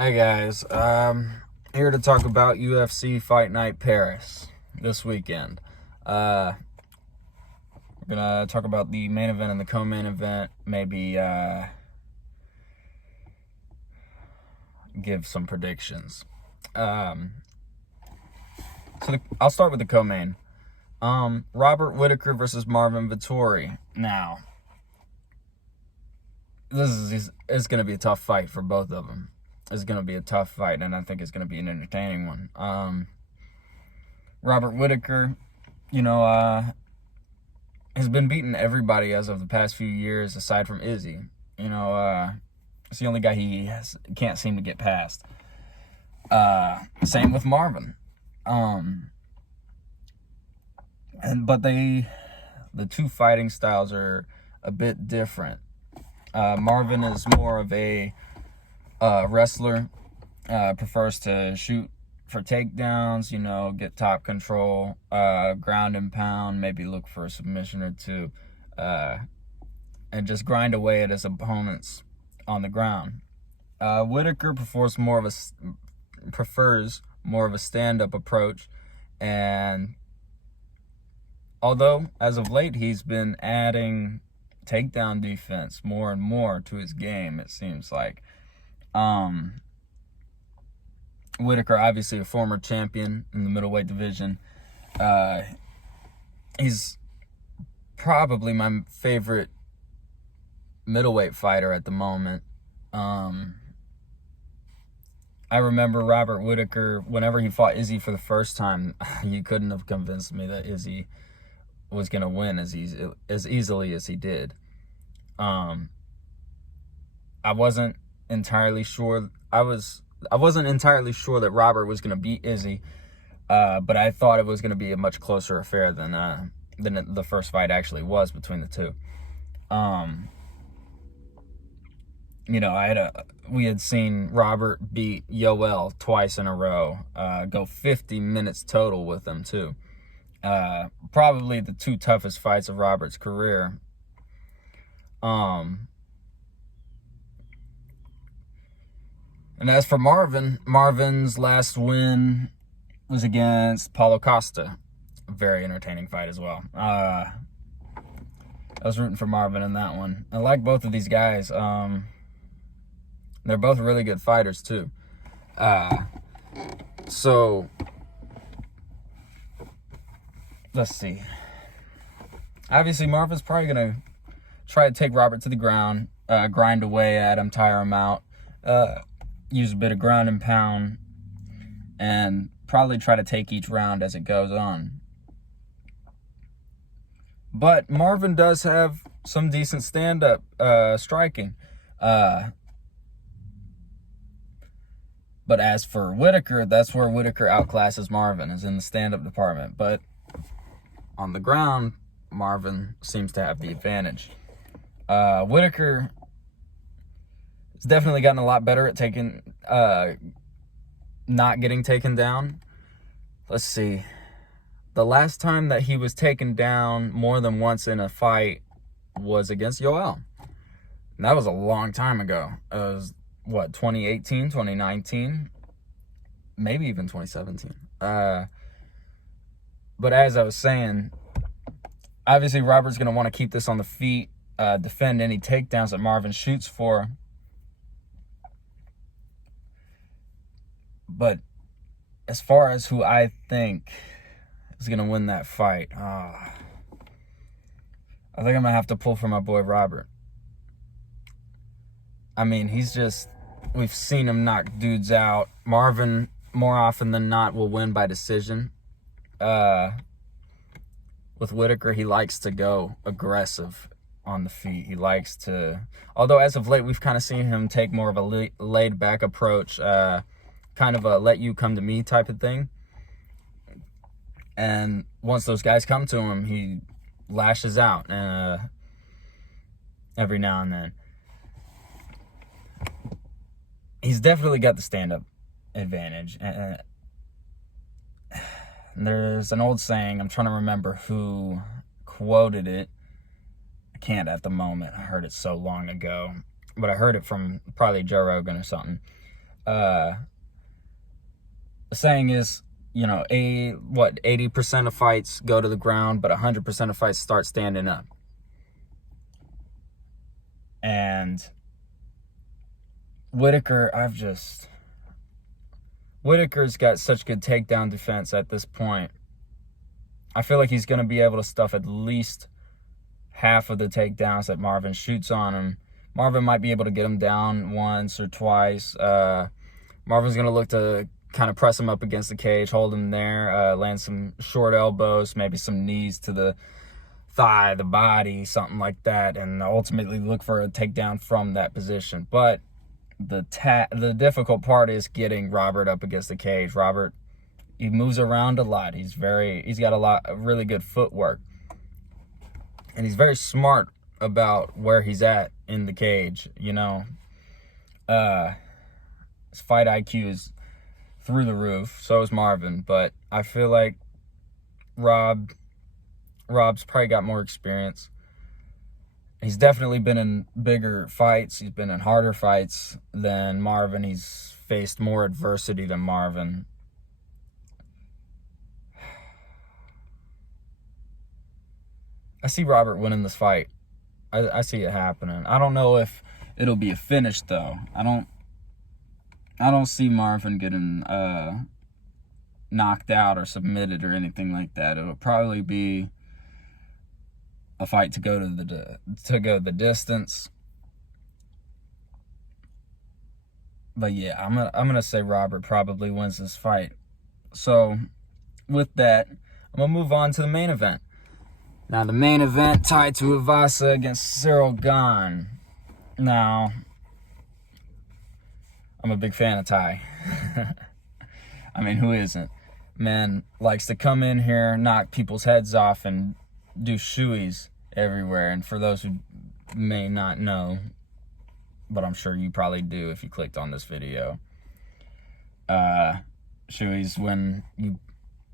Hi guys, here to talk about UFC Fight Night Paris this weekend. We're gonna talk about the main event and the co-main event, maybe give some predictions. I'll start with the co-main. Robert Whittaker versus Marvin Vettori. Now, it's gonna be a tough fight for both of them. It's going to be a tough fight, and I think it's going to be an entertaining one. Robert Whittaker, has been beating everybody as of the past few years, aside from Izzy. It's the only guy he can't seem to get past. Same with Marvin. But the two fighting styles are a bit different. Marvin is more of a wrestler, prefers to shoot for takedowns, get top control, ground and pound, maybe look for a submission or two, and just grind away at his opponents on the ground. Whittaker prefers more of a stand-up approach, and although as of late he's been adding takedown defense more and more to his game, it seems like. Whittaker, obviously a former champion in the middleweight division. He's probably my favorite middleweight fighter at the moment. I remember Robert Whittaker, whenever he fought Izzy for the first time, you couldn't have convinced me that Izzy was going to win as easily as he did. I wasn't entirely sure. I wasn't entirely sure that Robert was going to beat Izzy, but I thought it was going to be a much closer affair than the first fight actually was between the two. We had seen Robert beat Yoel twice in a row, go 50 minutes total with him too. Probably the two toughest fights of Robert's career. And as for Marvin's last win was against Paulo Costa. A very entertaining fight as well. I was rooting for Marvin in that one. I like both of these guys. They're both really good fighters too. So let's see. Obviously, Marvin's probably gonna try to take Robert to the ground, grind away at him, tire him out. Use a bit of ground and pound, and probably try to take each round as it goes on. But Marvin does have some decent stand-up striking. But as for Whittaker, that's where Whittaker outclasses Marvin, is in the stand-up department. But on the ground, Marvin seems to have the advantage. Whittaker has definitely gotten a lot better at not getting taken down. Let's see. The last time that he was taken down more than once in a fight was against Yoel. And that was a long time ago. It was, 2018, 2019? Maybe even 2017. But as I was saying, obviously Robert's going to want to keep this on the feet, defend any takedowns that Marvin shoots for. But as far as who I think is going to win that fight, I think I'm going to have to pull for my boy Robert. I mean, we've seen him knock dudes out. Marvin, more often than not, will win by decision. With Whittaker, he likes to go aggressive on the feet. He likes to, although as of late, we've kind of seen him take more of a laid-back approach, kind of a let you come to me type of thing. And once those guys come to him, he lashes out every now and then. He's definitely got the stand-up advantage. And there's an old saying, I'm trying to remember who quoted it. I can't at the moment. I heard it so long ago. But I heard it from probably Joe Rogan or something. The saying is, 80% of fights go to the ground, but 100% of fights start standing up. And Whitaker's got such good takedown defense at this point. I feel like he's going to be able to stuff at least half of the takedowns that Marvin shoots on him. Marvin might be able to get him down once or twice. Marvin's going to look to kind of press him up against the cage, hold him there, land some short elbows, maybe some knees to the thigh, the body, something like that, and ultimately look for a takedown from that position. But the difficult part is getting Robert up against the cage. Robert, he moves around a lot. He's got a lot of really good footwork, and he's very smart about where he's at in the cage. His fight IQ is through the roof. So is Marvin, but I feel like Rob's probably got more experience. He's definitely been in bigger fights. He's been in harder fights than Marvin. He's faced more adversity than Marvin. I see Robert winning this fight. I see it happening. I don't know if it'll be a finish, though. I don't see Marvin getting knocked out or submitted or anything like that. It'll probably be a fight to go the distance. But yeah, I'm gonna say Robert probably wins this fight. So with that, I'm gonna move on to the main event. Now the main event, Tai Tuivasa against Ciryl Gane. Now, I'm a big fan of Tai. I mean, who isn't? Man likes to come in here, knock people's heads off, and do shoeys everywhere. And for those who may not know, but I'm sure you probably do if you clicked on this video, shoeys when you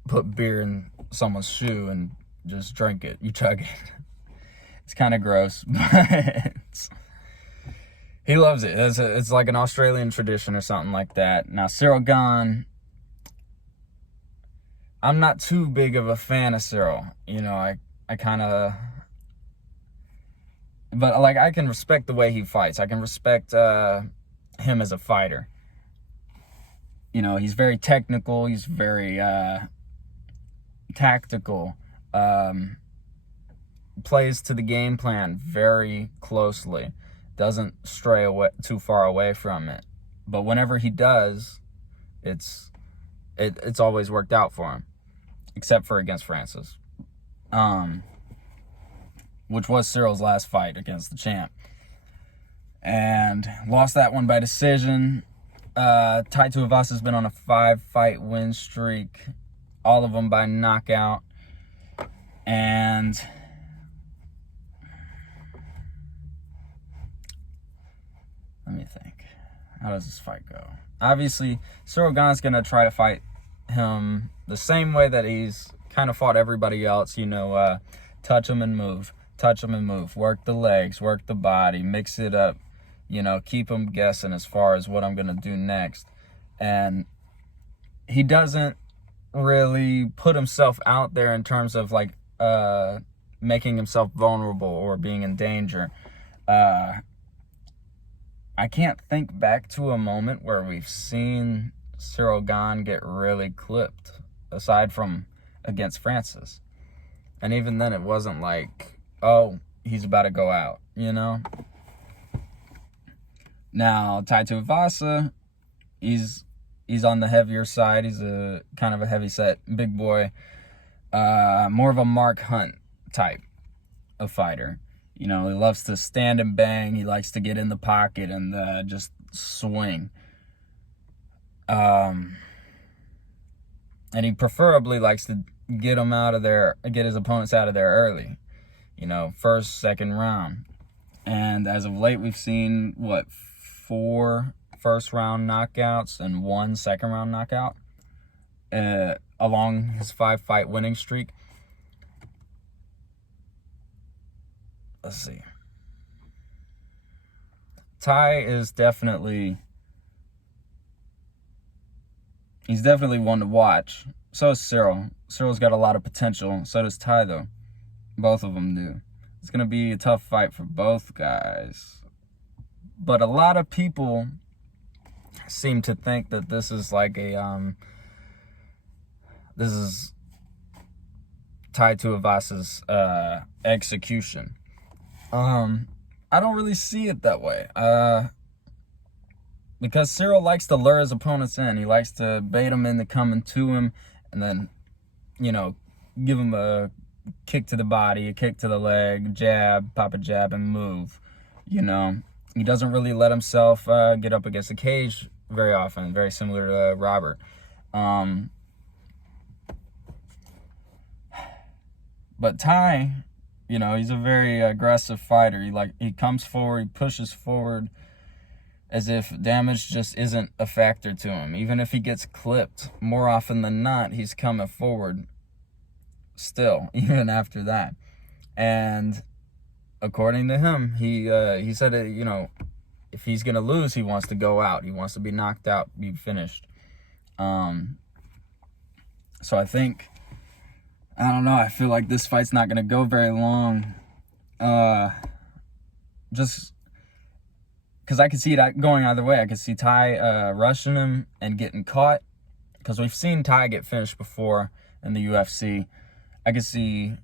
put beer in someone's shoe and just drink it, you chug it. It's kind of gross, but he loves it. It's like an Australian tradition or something like that. Now, Ciryl Gane, I'm not too big of a fan of Ciryl. I kind of... But, I can respect the way he fights. I can respect him as a fighter. He's very technical. He's very tactical. Plays to the game plan very closely. Doesn't stray too far away from it. But whenever he does, it's always worked out for him. Except for against Francis. Which was Cyryl's last fight against the champ. And lost that one by decision. Tai Tuivasa's been on a 5-fight win streak. All of them by knockout. And let me think. How does this fight go? Obviously, Ciryl Gane's going to try to fight him the same way that he's kind of fought everybody else. Touch him and move. Touch him and move. Work the legs. Work the body. Mix it up. Keep him guessing as far as what I'm going to do next. And he doesn't really put himself out there in terms of, making himself vulnerable or being in danger. I can't think back to a moment where we've seen Ciryl Gane get really clipped, aside from against Francis. And even then, it wasn't like, oh, he's about to go out, Now, Tai Tuivasa, he's on the heavier side. He's a kind of a heavy-set big boy. More of a Mark Hunt type of fighter. He loves to stand and bang. He likes to get in the pocket and just swing. And he preferably likes to get his opponents out of there early. First, second round. And as of late, we've seen, 4 first-round knockouts and 1 second-round knockout along his 5-fight winning streak. Let's see. Tai is definitely He's definitely one to watch. So is Cyril. Cyril's got a lot of potential. So does Ty, though. Both of them do. It's going to be a tough fight for both guys. But a lot of people seem to think that this is like a, this is Tai Tuivasa's execution. I don't really see it that way. Because Cyril likes to lure his opponents in. He likes to bait them into coming to him and then, you know, give him a kick to the body, a kick to the leg, jab, pop a jab, and move. You know, he doesn't really let himself get up against the cage very often, very similar to Robert. But Ty, you know, he's a very aggressive fighter. He comes forward, he pushes forward as if damage just isn't a factor to him. Even if he gets clipped, more often than not, he's coming forward still, even after that. And according to him, he said, you know, if he's going to lose, he wants to go out. He wants to be knocked out, be finished. So I think, I don't know, I feel like this fight's not going to go very long. Just because I could see it going either way. I could see Ty rushing him and getting caught, because we've seen Ty get finished before in the UFC. I could see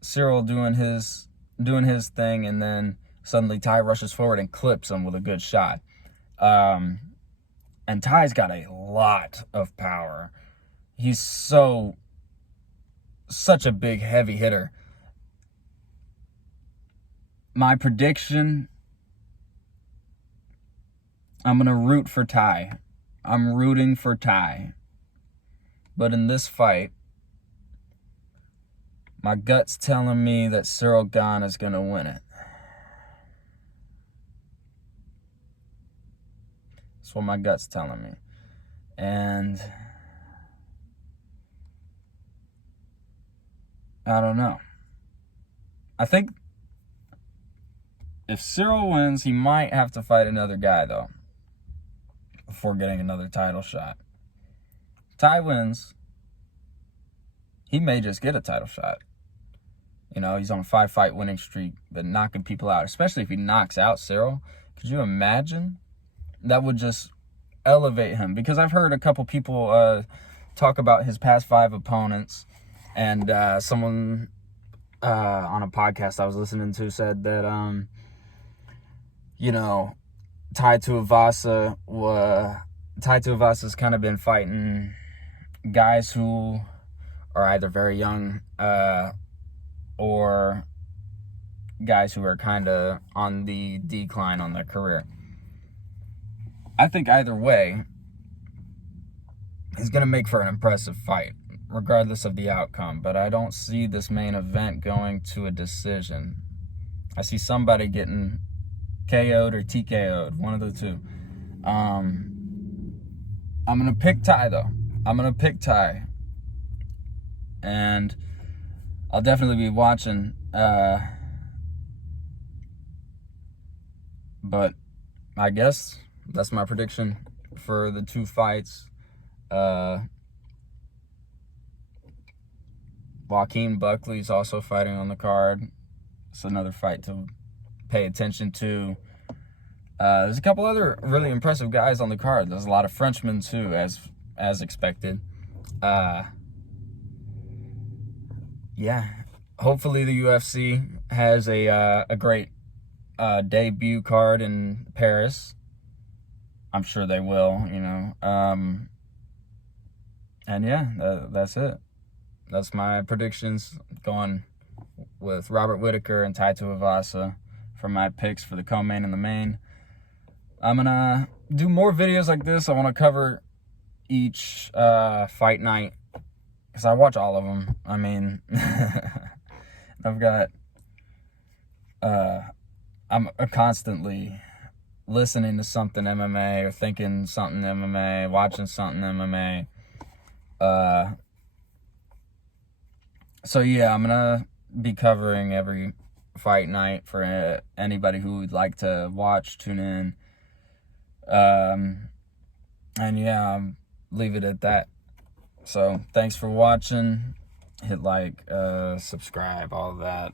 Cyril doing his thing, and then suddenly Ty rushes forward and clips him with a good shot. And Ty's got a lot of power. He's such a big, heavy hitter. My prediction, I'm going to root for Ty. I'm rooting for Ty. But in this fight, my gut's telling me that Cyril Gane is going to win it. That's what my gut's telling me. And I don't know. I think if Cyril wins, he might have to fight another guy, though, before getting another title shot. Ty wins, he may just get a title shot. You know, he's on a 5-fight winning streak, but knocking people out, especially if he knocks out Cyril. Could you imagine? That would just elevate him. Because I've heard a couple people talk about his past 5 opponents, and someone on a podcast I was listening to said that, you know, Tai Tuivasa's kind of been fighting guys who are either very young or guys who are kind of on the decline on their career. I think either way, he's going to make for an impressive fight, regardless of the outcome. But I don't see this main event going to a decision. I see somebody getting KO'd or TKO'd, one of the two. I'm going to pick Ty, though. I'm going to pick Ty. And I'll definitely be watching. But I guess that's my prediction for the 2 fights. Joaquin Buckley's also fighting on the card. It's another fight to pay attention to. There's a couple other really impressive guys on the card. There's a lot of Frenchmen too, as expected. Yeah, hopefully the UFC has a great debut card in Paris. I'm sure they will, you know. And yeah, that's it. That's my predictions, going with Robert Whittaker and Tai Tuivasa for my picks for the co-main and the main. I'm going to do more videos like this. I want to cover each fight night, because I watch all of them. I mean, I've got, I'm constantly listening to something MMA or thinking something MMA, watching something MMA. So yeah, I'm gonna be covering every fight night for anybody who would like to watch, tune in. And yeah, leave it at that. So thanks for watching. Hit like, subscribe, all that.